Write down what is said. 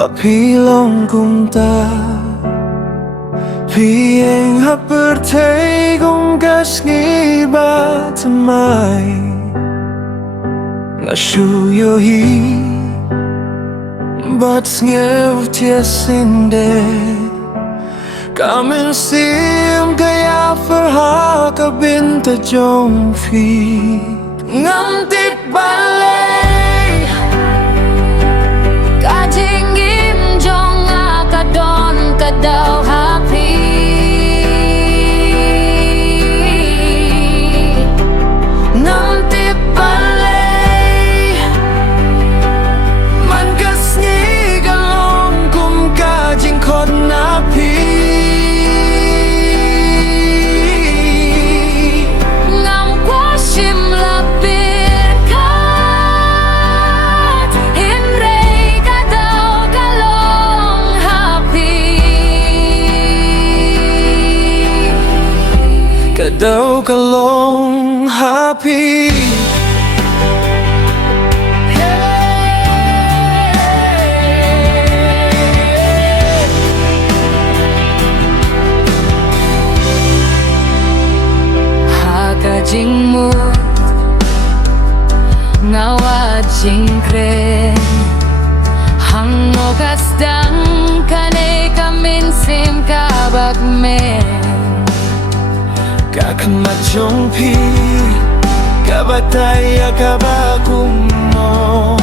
Mapilong kumta Pieng hapertei kong kasngi ba tamay Nga shuyohi But sngyev tiesinde Kamen sim kaya farha ka binta jong fi Ngam tip balay Kajing im jong akadon kadaw happy Ngam tip balay Man kasngi galong kum kajing kot na pi Ngam kwa shim lapit kat Hinrei kadaw kalong happy Kadaw kalong happy Hakajing mo Ngawa jingkren Hango kasdang Kane kaminsim kabagmen Kakamachong pi Kabataya kabakumo